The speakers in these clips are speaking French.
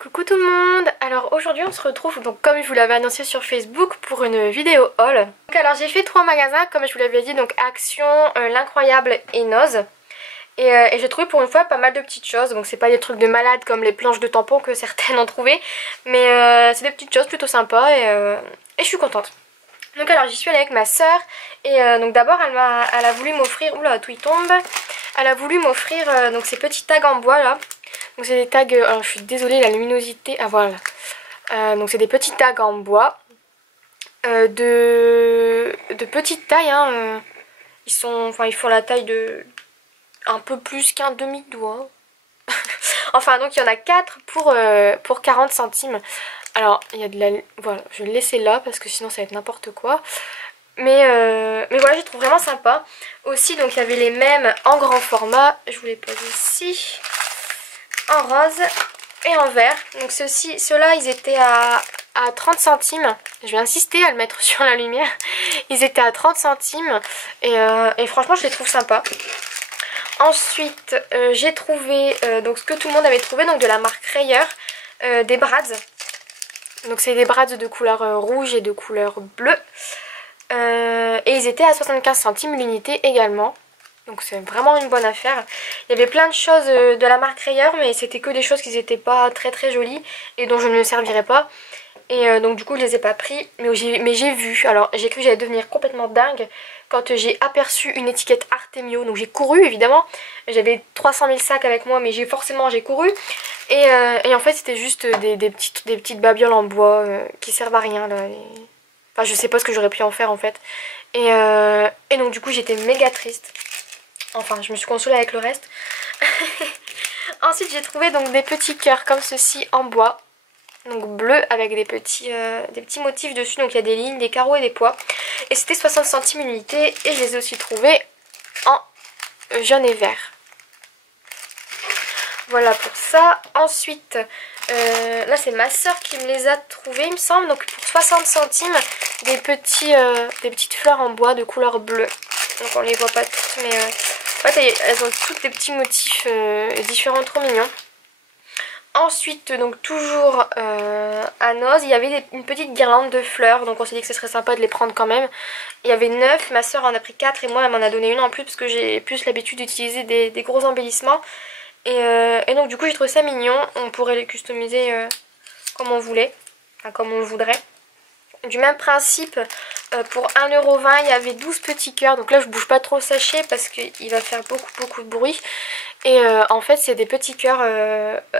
Coucou tout le monde. Alors aujourd'hui on se retrouve donc comme je vous l'avais annoncé sur Facebook pour une vidéo haul. Donc alors j'ai fait 3 magasins comme je vous l'avais dit, donc Action, l'Incroyable et Noz. Et j'ai trouvé pour une fois pas mal de petites choses. Donc c'est pas des trucs de malade comme les planches de tampons que certaines ont trouvé, mais c'est des petites choses plutôt sympas et je suis contente. Donc alors j'y suis allée avec ma soeur et donc d'abord elle a voulu m'offrir, oula tout y tombe, elle a voulu m'offrir donc ces petits tags en bois là. Donc c'est des tags, alors je suis désolée la luminosité, ah voilà. Donc c'est des petits tags en bois de petite taille hein, ils font la taille de un peu plus qu'un demi-doigt. Enfin donc il y en a 4 pour 40 centimes. Alors il y a de la... Voilà, je vais le laisser là parce que sinon ça va être n'importe quoi. Mais voilà, je trouve vraiment sympa. Aussi donc il y avait les mêmes en grand format. Je vous les pose ici. En rose et en vert. Donc ceux-là ils étaient à 30 centimes. Je vais insister à le mettre sur la lumière. Ils étaient à 30 centimes et franchement je les trouve sympas. Ensuite j'ai trouvé donc ce que tout le monde avait trouvé, donc de la marque Rayer, des brads. Donc c'est des brads de couleur rouge et de couleur bleue. Et ils étaient à 75 centimes l'unité également. Donc c'est vraiment une bonne affaire. Il y avait plein de choses de la marque Rayer, mais c'était que des choses qui n'étaient pas très jolies et dont je ne me servirais pas. Et donc du coup je les ai pas pris, mais j'ai vu. Alors j'ai cru que j'allais devenir complètement dingue quand j'ai aperçu une étiquette Artemio. Donc j'ai couru évidemment, j'avais 300 000 sacs avec moi, mais j'ai couru. Et en fait c'était juste des petites babioles en bois qui servent à rien là. Enfin je sais pas ce que j'aurais pu en faire en fait. Et donc du coup j'étais méga triste. Enfin je me suis consolée avec le reste. Ensuite j'ai trouvé donc des petits cœurs comme ceci en bois. Donc bleu avec des petits motifs dessus. Donc il y a des lignes, des carreaux et des pois. Et c'était 60 centimes l'unité. Et je les ai aussi trouvés en jaune et vert. Voilà pour ça. Ensuite là c'est ma soeur qui me les a trouvés il me semble. Donc pour 60 centimes des petites fleurs en bois de couleur bleue. Donc on les voit pas toutes, mais en fait elles ont toutes des petits motifs différents, trop mignons. Ensuite donc toujours à Noz il y avait une petite guirlande de fleurs. Donc on s'est dit que ce serait sympa de les prendre quand même. Il y avait 9, ma soeur en a pris 4 et moi elle m'en a donné une en plus parce que j'ai plus l'habitude d'utiliser des gros embellissements. Et donc du coup j'ai trouvé ça mignon. On pourrait les customiser comme on voulait, enfin comme on le voudrait. Du même principe, pour 1,20 € il y avait 12 petits cœurs. Donc là je bouge pas trop le sachet parce qu'il va faire beaucoup de bruit. Et en fait c'est des petits cœurs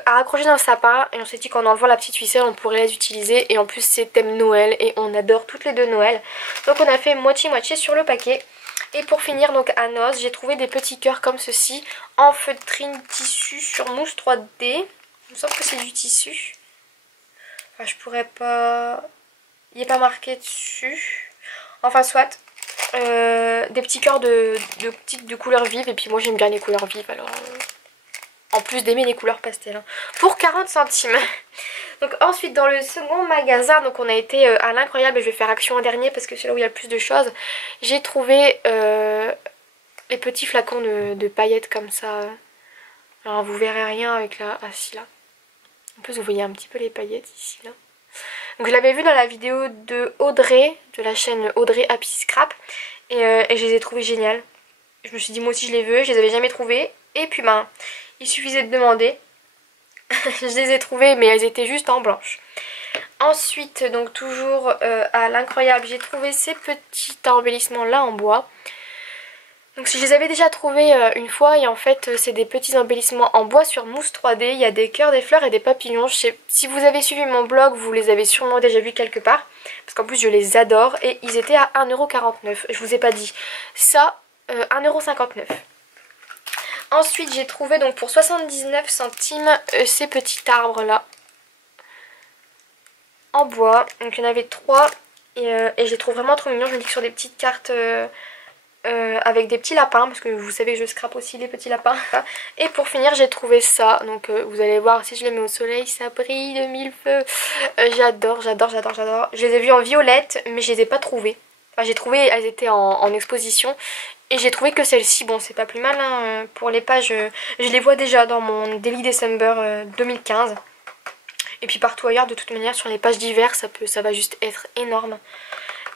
à raccrocher dans le sapin. Et on s'est dit qu'en enlevant la petite ficelle on pourrait les utiliser. Et en plus c'est thème Noël et on adore toutes les deux Noël. Donc on a fait moitié sur le paquet. Et pour finir donc à Noz j'ai trouvé des petits cœurs comme ceci en feutrine tissu sur mousse 3D. Il me semble que c'est du tissu. Enfin je pourrais pas... Il n'est pas marqué dessus. Enfin soit. Des petits cœurs de couleurs vives. Et puis moi j'aime bien les couleurs vives. Alors en plus d'aimer les couleurs pastel. Hein. Pour 40 centimes. Donc ensuite dans le second magasin. Donc on a été à l'Incroyable. Et je vais faire Action en dernier parce que c'est là où il y a le plus de choses. J'ai trouvé les petits flacons de paillettes comme ça. Alors vous verrez rien avec la... Ah si là. En plus vous voyez un petit peu les paillettes ici là. Donc je l'avais vu dans la vidéo de Audrey, de la chaîne Audrey Happy Scrap. Et je les ai trouvés géniales. Je me suis dit moi aussi je les veux, je les avais jamais trouvés. Et puis ben, il suffisait de demander. Je les ai trouvées mais elles étaient juste en blanche. Ensuite donc toujours à l'Incroyable j'ai trouvé ces petits embellissements là en bois. Donc je les avais déjà trouvés une fois et en fait c'est des petits embellissements en bois sur mousse 3D. Il y a des cœurs, des fleurs et des papillons. Si vous avez suivi mon blog vous les avez sûrement déjà vus quelque part. Parce qu'en plus je les adore et ils étaient à 1,49 €. Je vous ai pas dit. Ça 1,59 €. Ensuite j'ai trouvé donc pour 79 centimes ces petits arbres là. En bois. Donc il y en avait 3 et je les trouve vraiment trop mignons. Je me dis que sur des petites cartes... avec des petits lapins parce que vous savez que je scrape aussi les petits lapins. Et pour finir j'ai trouvé ça, donc vous allez voir si je les mets au soleil ça brille de mille feux. J'adore. Je les ai vues en violette mais je les ai pas trouvées. Enfin j'ai trouvé, elles étaient en exposition et j'ai trouvé que celle-ci, bon c'est pas plus mal hein, pour les pages, je les vois déjà dans mon Daily December 2015. Et puis partout ailleurs, de toute manière, sur les pages d'hiver, ça va juste être énorme.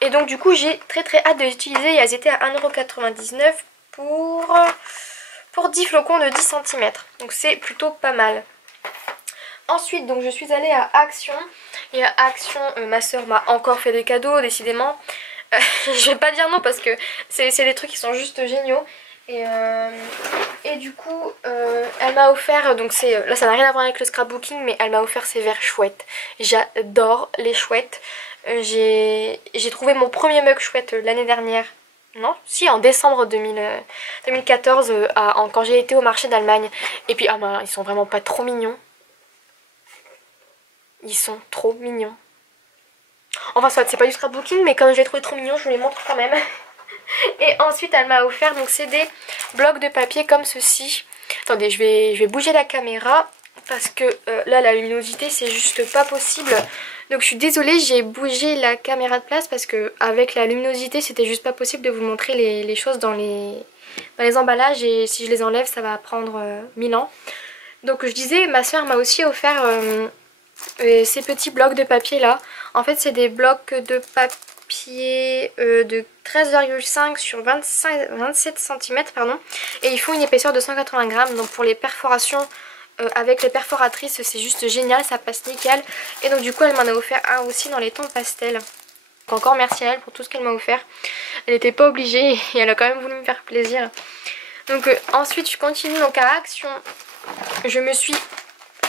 Et donc du coup, j'ai très hâte de les utiliser. Elles étaient à 1,99 € pour 10 flocons de 10 cm. Donc c'est plutôt pas mal. Ensuite, donc je suis allée à Action. Et à Action, ma soeur m'a encore fait des cadeaux, décidément. Je vais pas dire non parce que c'est des trucs qui sont juste géniaux. Et du coup, elle m'a offert, donc là ça n'a rien à voir avec le scrapbooking, mais elle m'a offert ces verres chouettes. J'adore les chouettes. J'ai trouvé mon premier mug chouette l'année dernière. Non, si, en décembre 2014, quand j'ai été au marché d'Allemagne. Et puis, ils sont vraiment pas trop mignons. Ils sont trop mignons. Enfin, soit c'est pas du scrapbooking, mais comme je les trouvé trop mignons, je vous les montre quand même. Et ensuite, elle m'a offert, donc c'est des blocs de papier comme ceci. Attendez, je vais bouger la caméra parce que là, la luminosité, c'est juste pas possible. Donc je suis désolée, j'ai bougé la caméra de place parce que avec la luminosité, c'était juste pas possible de vous montrer les choses dans les emballages. Et si je les enlève, ça va prendre 1000 ans. Donc je disais, ma soeur m'a aussi offert ces petits blocs de papier là. En fait, c'est des blocs de papier de 13,5 sur 27 cm, pardon. Et ils font une épaisseur de 180 grammes. Donc pour les perforations avec les perforatrices, c'est juste génial, ça passe nickel. Et donc du coup, elle m'en a offert un aussi dans les tons pastel. Donc encore merci à elle pour tout ce qu'elle m'a offert. Elle n'était pas obligée et elle a quand même voulu me faire plaisir. Donc ensuite, je continue donc à Action. Je me suis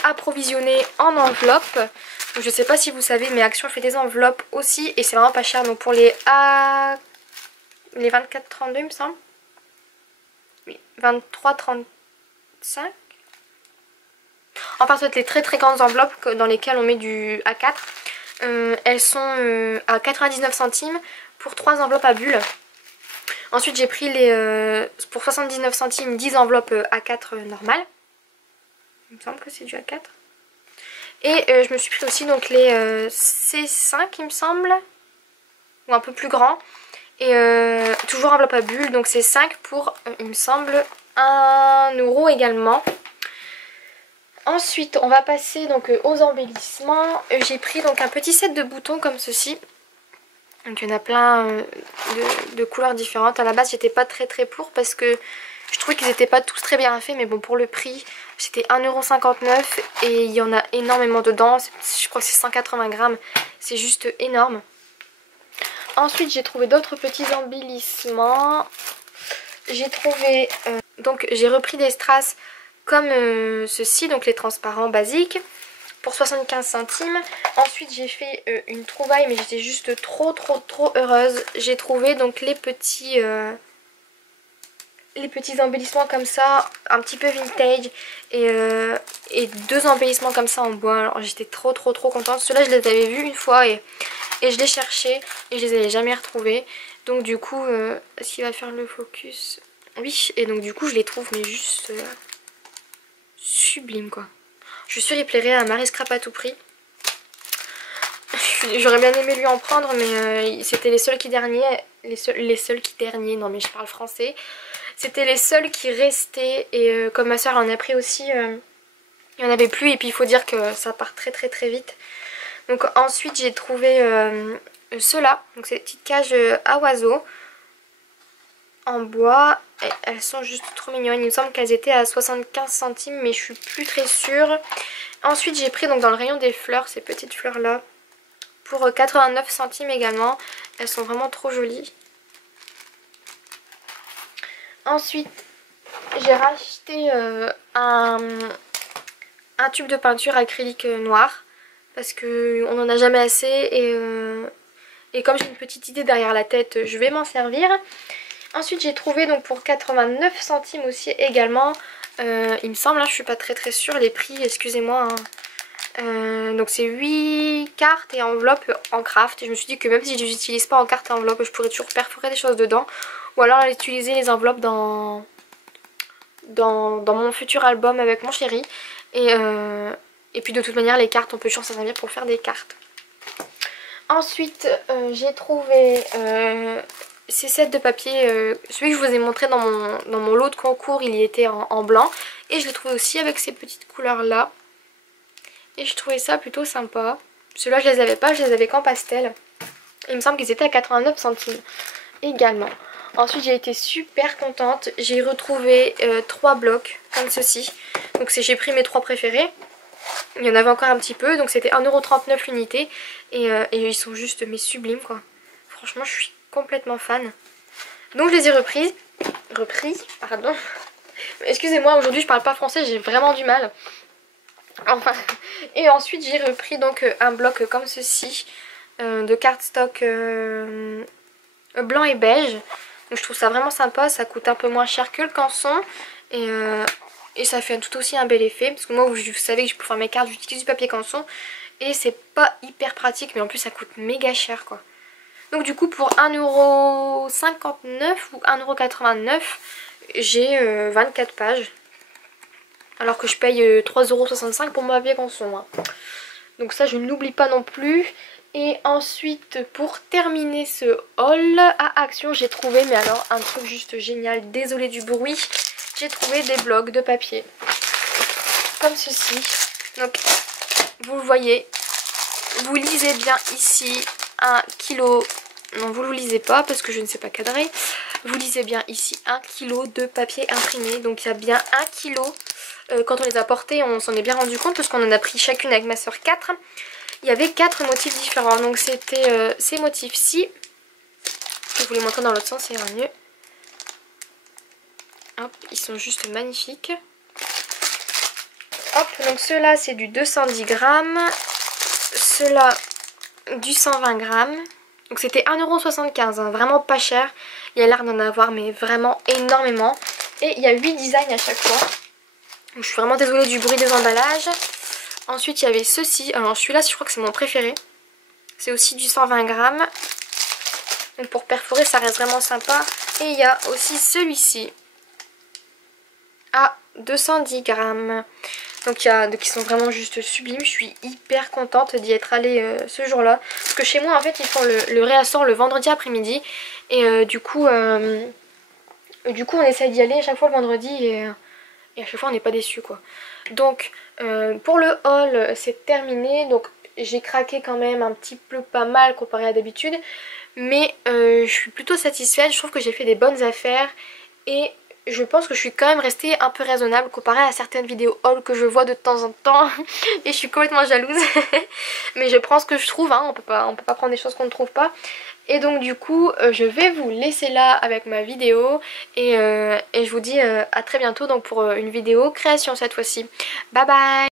approvisionnée en enveloppes. Donc, je sais pas si vous savez, mais Action fait des enveloppes aussi et c'est vraiment pas cher. Donc pour les 24,32 il me semble. Oui, 23,35. Enfin, c'est les très grandes enveloppes dans lesquelles on met du A4. Elles sont à 99 centimes pour 3 enveloppes à bulles. Ensuite, j'ai pris pour 79 centimes 10 enveloppes A4 normales. Il me semble que c'est du A4. Et je me suis pris aussi donc les C5, il me semble. Ou un peu plus grand. Et toujours enveloppe à bulles. Donc c'est 5 pour, il me semble, 1 € également. Ensuite, on va passer donc aux embellissements. J'ai pris donc un petit set de boutons comme ceci. Donc il y en a plein de couleurs différentes. À la base, j'étais pas très pour parce que je trouvais qu'ils n'étaient pas tous très bien faits. Mais bon, pour le prix, c'était 1,59 € et il y en a énormément dedans. Je crois que c'est 180 grammes. C'est juste énorme. Ensuite, j'ai trouvé d'autres petits embellissements. J'ai trouvé... donc j'ai repris des strass comme ceci, donc les transparents basiques, pour 75 centimes. Ensuite j'ai fait une trouvaille, mais j'étais juste trop heureuse. J'ai trouvé donc les petits embellissements comme ça, un petit peu vintage, et 2 embellissements comme ça en bois. Alors j'étais trop contente. Ceux-là je les avais vus une fois et je les cherchais et je les avais jamais retrouvés. Donc du coup, est-ce qu'il va faire le focus? Oui, et donc du coup je les trouve mais juste... sublime quoi. Je suis sûre qu'il plairait à Marie Scrap à tout prix. J'aurais bien aimé lui en prendre, mais c'était les seuls qui derniers. Non mais je parle français. C'était les seuls qui restaient. Et comme ma soeur en a pris aussi, il n'y en avait plus. Et puis il faut dire que ça part très vite. Donc ensuite j'ai trouvé ceux-là. Donc c'est des petites cages à oiseaux en bois. Et elles sont juste trop mignonnes. Il me semble qu'elles étaient à 75 centimes, mais je suis plus très sûre. Ensuite j'ai pris donc dans le rayon des fleurs, ces petites fleurs là, pour 89 centimes également. Elles sont vraiment trop jolies. Ensuite j'ai racheté un tube de peinture acrylique noir, parce qu'on n'en a jamais assez, et comme j'ai une petite idée derrière la tête, je vais m'en servir. Ensuite j'ai trouvé donc pour 89 centimes aussi également, il me semble, hein, je suis pas très sûre, les prix, excusez-moi, hein. Donc c'est 8 cartes et enveloppes en craft. Et je me suis dit que même si je les utilise pas en carte et enveloppe, je pourrais toujours perforer des choses dedans. Ou alors utiliser les enveloppes dans mon futur album avec mon chéri. Et puis de toute manière les cartes, on peut toujours s'en servir pour faire des cartes. Ensuite j'ai trouvé ces sets de papier, celui que je vous ai montré dans mon lot de concours, il y était en blanc. Et je l'ai trouvé aussi avec ces petites couleurs là. et je trouvais ça plutôt sympa. Ceux-là je les avais pas, je les avais qu'en pastel. Il me semble qu'ils étaient à 89 centimes également. Ensuite j'ai été super contente, j'ai retrouvé 3 blocs comme ceci. Donc j'ai pris mes 3 préférés. Il y en avait encore un petit peu, donc c'était 1,39 € l'unité. Et ils sont juste mais sublimes quoi. Franchement je suis complètement fan. Donc je les ai repris, pardon. Excusez-moi, aujourd'hui je parle pas français, j'ai vraiment du mal. Enfin, et ensuite j'ai repris donc un bloc comme ceci de cardstock blanc et beige. Donc je trouve ça vraiment sympa, ça coûte un peu moins cher que le canson. Et ça fait tout aussi un bel effet. Parce que moi, vous savez que pour faire mes cartes, j'utilise du papier canson. Et c'est pas hyper pratique, mais en plus ça coûte méga cher quoi. Donc du coup pour 1,59 € ou 1,89 €, j'ai 24 pages. Alors que je paye 3,65 € pour mon papier canson. Hein. Donc ça je n'oublie pas non plus. Et ensuite pour terminer ce haul à Action, j'ai trouvé, mais alors un truc juste génial, désolé du bruit, j'ai trouvé des blocs de papier. Comme ceci. Donc vous le voyez, vous lisez bien ici 1 kg. Non, vous ne le lisez pas parce que je ne sais pas cadrer. Vous lisez bien ici 1 kg de papier imprimé. Donc il y a bien 1 kg. Quand on les a portés, on s'en est bien rendu compte parce qu'on en a pris chacune avec ma soeur 4. Il y avait 4 motifs différents. Donc c'était ces motifs-ci. Je vais vous les montrer dans l'autre sens, ça ira mieux. Hop, ils sont juste magnifiques. Hop, donc ceux-là c'est du 210 grammes. Ceux-là du 120 grammes. Donc c'était 1,75 €, hein, vraiment pas cher. Il y a l'air d'en avoir mais vraiment énormément. Et il y a 8 designs à chaque fois. Donc, je suis vraiment désolée du bruit des emballages. Ensuite il y avait ceci. Alors celui-là je crois que c'est mon préféré. C'est aussi du 120 grammes. Donc pour perforer ça reste vraiment sympa. Et il y a aussi celui-ci. À 210 grammes. Donc qui sont vraiment juste sublimes. Je suis hyper contente d'y être allée ce jour-là. Parce que chez moi en fait ils font le réassort le vendredi après-midi. Et du coup on essaie d'y aller à chaque fois le vendredi. Et à chaque fois on n'est pas déçus quoi. Donc pour le haul c'est terminé. Donc j'ai craqué quand même un petit peu pas mal comparé à d'habitude. Mais je suis plutôt satisfaite. Je trouve que j'ai fait des bonnes affaires. Et je pense que je suis quand même restée un peu raisonnable comparée à certaines vidéos haul que je vois de temps en temps. Et je suis complètement jalouse. Mais je prends ce que je trouve, hein. On peut pas prendre des choses qu'on ne trouve pas. Et donc du coup je vais vous laisser là avec ma vidéo. Et je vous dis à très bientôt donc pour une vidéo création cette fois-ci. Bye bye.